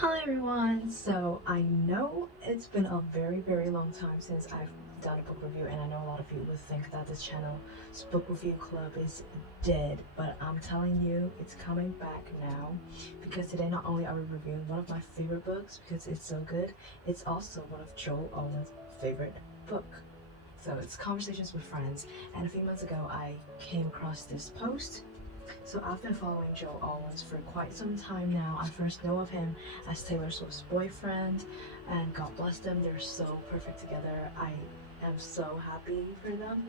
Hi everyone! So I know it's been a very long time since I've done a book review, and I know a lot of you would think that this channel's book review club is dead, but I'm telling you it's coming back now, because today not only are we reviewing one of my favorite books because it's so good, it's also one of Joel Owen's favorite book. So it's Conversations with Friends, and a few months ago I came across this post. So I've been following Joel Alwyn for quite some time now. I first know of him as Taylor Swift's boyfriend, and God bless them, they're so perfect together. I am so happy for them.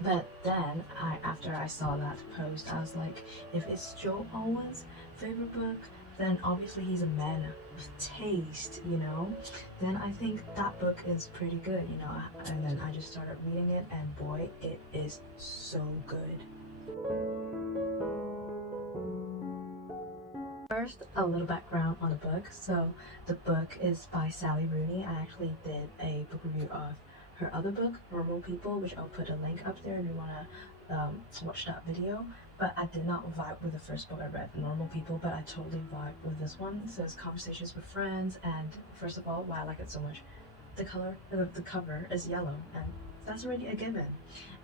But then, after I saw that post, I was like, if it's Joel Alwyn's favorite book, then obviously he's a man with taste, you know? Then I think that book is pretty good, you know? And then I just started reading it, and boy, it is so good. First, a little background on the book. So the book is by Sally Rooney. I actually did a book review of her other book, Normal People, which I'll put a link up there if you want to watch that video. But I did not vibe with the first book I read, Normal People, but I totally vibe with this one. So it's Conversations with Friends, and first of all, why I like it so much, the cover is yellow, and that's already a given.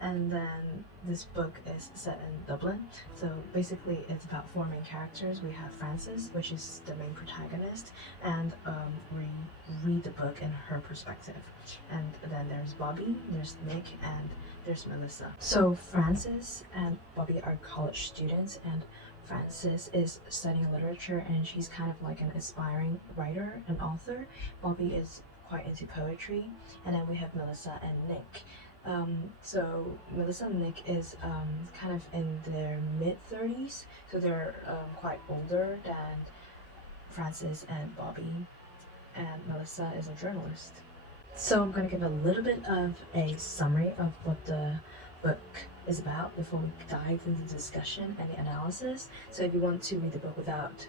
And then this book is set in Dublin, so basically it's about four main characters. We have Frances, which is the main protagonist, and we read the book in her perspective. And then there's Bobby, there's Nick, and there's Melissa. So Frances and Bobby are college students, and Frances is studying literature, and she's kind of like an aspiring writer and author. Bobby is quite into poetry, and then we have Melissa and Nick. So Melissa and Nick is kind of in their mid-30s, so they're quite older than Frances and Bobby, and Melissa is a journalist. So I'm going to give a little bit of a summary of what the book is about before we dive into the discussion and the analysis. So if you want to read the book without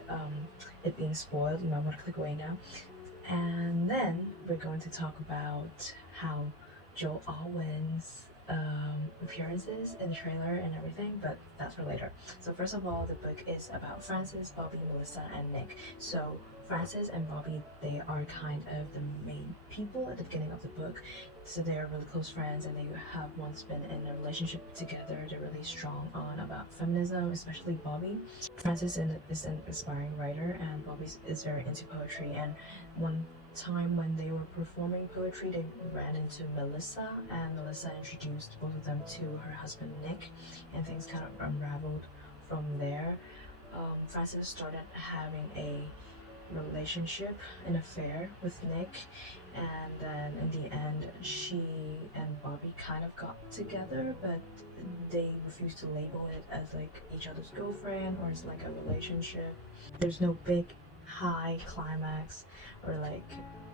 it being spoiled, you might want to click away now. And then we're going to talk about how Joel Alwyn's appearances in the trailer and everything, but that's for later. So first of all, the book is about Frances, Bobby, Melissa, and Nick. So Frances and Bobby, they are kind of the main people at the beginning of the book. So they're really close friends, and they have once been in a relationship together. They're really strong on about feminism, especially Bobby. Frances is an aspiring writer, and Bobby is very into poetry. And one time when they were performing poetry, they ran into Melissa, and Melissa introduced both of them to her husband Nick, and things kind of unraveled from there. Frances started having a relationship, an affair with Nick, and then in the end she and Bobby kind of got together, but they refused to label it as like each other's girlfriend or as like a relationship. There's no big high climax or like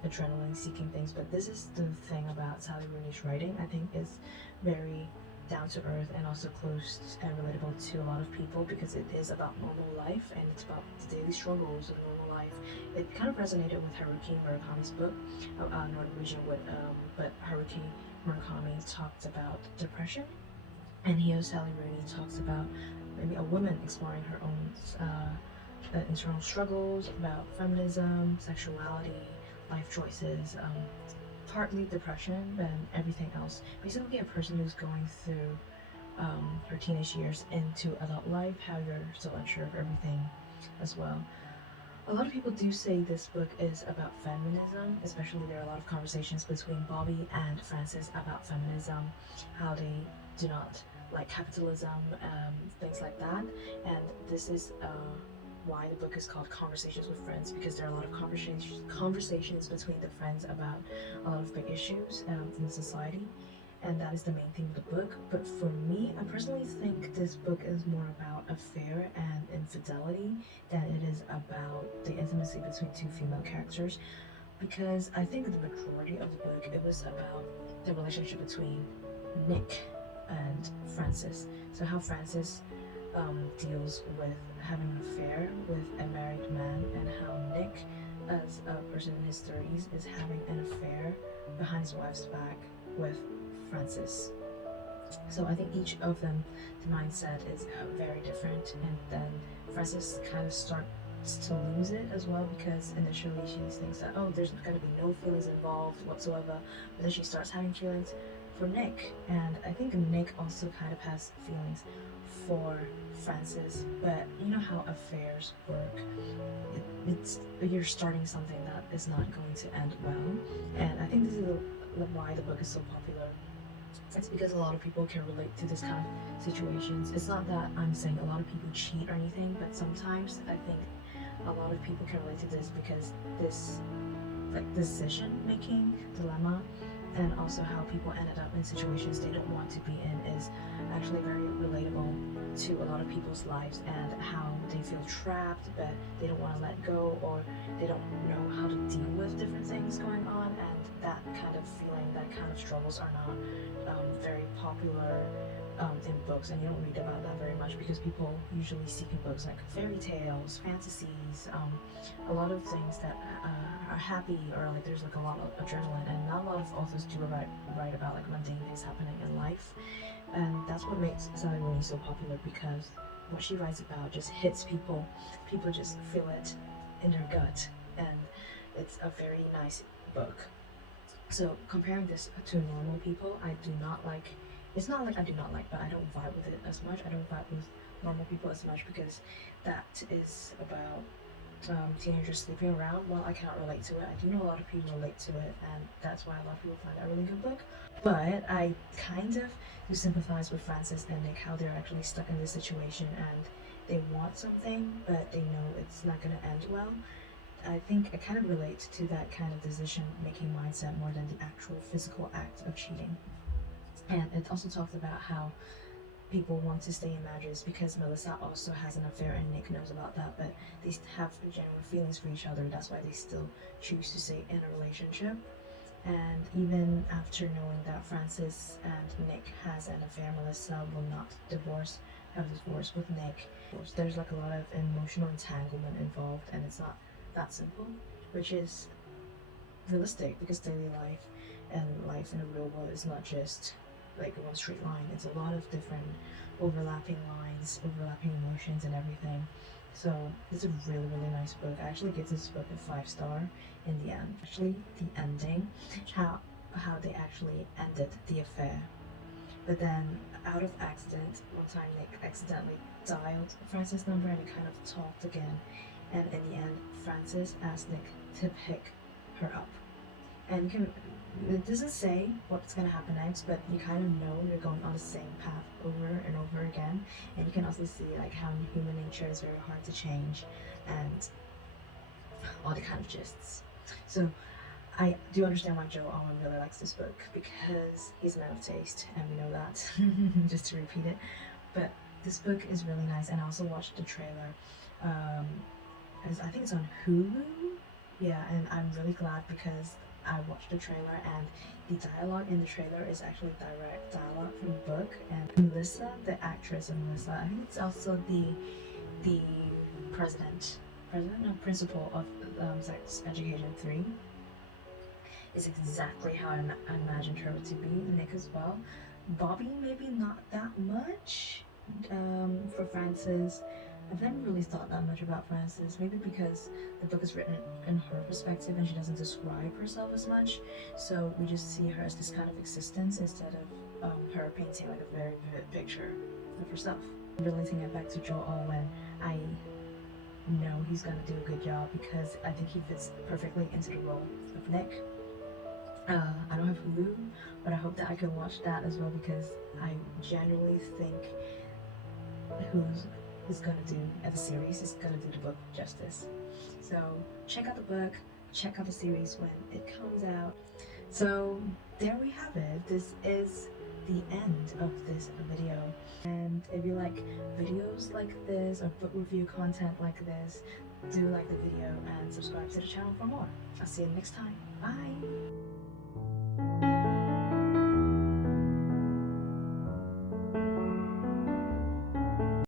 adrenaline seeking things, but this is the thing about Sally Rooney's writing. I think is very down to earth and also close and relatable to a lot of people, because it is about normal life and it's about the daily struggles of normal life. It kind of resonated with Haruki Murakami's book, Norwegian wood, but Haruki Murakami talked about depression, and here Sally Rooney talks about maybe a woman exploring her own internal struggles about feminism, sexuality, life choices, partly depression, but everything else. Basically a person who's going through her teenage years into adult life, how you're still unsure of everything as well. A lot of people do say this book is about feminism, especially there are a lot of conversations between Bobby and Frances about feminism, how they do not like capitalism, things like that. And this is why the book is called Conversations with Friends, because there are a lot of conversations between the friends about a lot of big issues in society, and that is the main theme of the book. But for me, I personally think this book is more about affair and infidelity than it is about the intimacy between two female characters, because I think the majority of the book, it was about the relationship between Nick and Frances. So how Frances deals with having an affair with a married man, and how Nick, as a person in his 30s, is having an affair behind his wife's back with Frances. So I think each of them, the mindset is very different, and then Frances kind of to lose it as well, because initially she thinks that, oh, there's going to be no feelings involved whatsoever, but then she starts having feelings for Nick, and I think Nick also kind of has feelings for Frances. But you know how affairs work. It's you're starting something that is not going to end well, and I think this is why the book is so popular. It's because a lot of people can relate to this kind of situations. It's not that I'm saying a lot of people cheat or anything, but sometimes I think a lot of people can relate to this because this like decision making dilemma, and also how people ended up in situations they don't want to be in, is actually very relatable to a lot of people's lives, and how they feel trapped but they don't want to let go, or they don't know how to deal with different things going on. And that kind of feeling, that kind of struggles are not very popular in books, and you don't read about that very much because people usually seek in books like fairy tales, fantasies, a lot of things that are happy, or like there's like a lot of adrenaline, and not a lot of authors do write about like mundane things happening in life. And that's what makes Sally Rooney so popular, because what she writes about just hits people. People just feel it in their gut, and it's a very nice book. So comparing this to normal people, I do not like. It's not like I do not like, but I don't vibe with it as much. I don't vibe with normal people as much, because that is about teenagers sleeping around. While I cannot relate to it, I do know a lot of people relate to it, and that's why a lot of people find it a really good book. But I kind of do sympathize with Frances and Nick, how they're actually stuck in this situation and they want something, but they know it's not going to end well. I think I kind of relate to that kind of decision-making mindset more than the actual physical act of cheating. And it also talks about how people want to stay in marriages because Melissa also has an affair and Nick knows about that, but they have genuine feelings for each other. That's why they still choose to stay in a relationship. And even after knowing that Frances and Nick has an affair, Melissa will not have a divorce with Nick. There's like a lot of emotional entanglement involved, and it's not that simple, which is realistic, because daily life and life in the real world is not just like one straight line. It's a lot of different overlapping lines, overlapping emotions and everything. So it's a really, really nice book. I actually give this book a 5-star in the end. Actually, the ending, how they actually ended the affair. But then, out of accident, one time Nick accidentally dialed Frances' number and they kind of talked again. And in the end, Frances asked Nick to pick her up. And it doesn't say what's going to happen next, but you kind of know you're going on the same path over and over again. And you can also see like how human nature is very hard to change, and all the kind of gists. So I do understand why Joe Alwyn really likes this book, because he's a man of taste, and we know that, just to repeat it. But this book is really nice, and I also watched the trailer. I think it's on Hulu. Yeah, and I'm really glad, because I watched the trailer, and the dialogue in the trailer is actually direct dialogue from the book. And Melissa, the actress of Melissa, I think it's also the principal of Sex Education 3, is exactly how I imagined her to be. Nick as well. Bobby, maybe not that much. For Frances, I've never really thought that much about Frances, maybe because the book is written in her perspective and she doesn't describe herself as much, so we just see her as this kind of existence instead of her painting like a very vivid picture of herself. Relating it back to Joe Alwyn, I know he's gonna do a good job, because I think he fits perfectly into the role of Nick. I don't have Hulu, but I hope that I can watch that as well, because I genuinely think who's gonna do the series is gonna do the book justice. So check out the book, check out the series when it comes out. So there we have it. This is the end of this video. And if you like videos like this or book review content like this, do like the video and subscribe to the channel for more. I'll see you next time. Bye!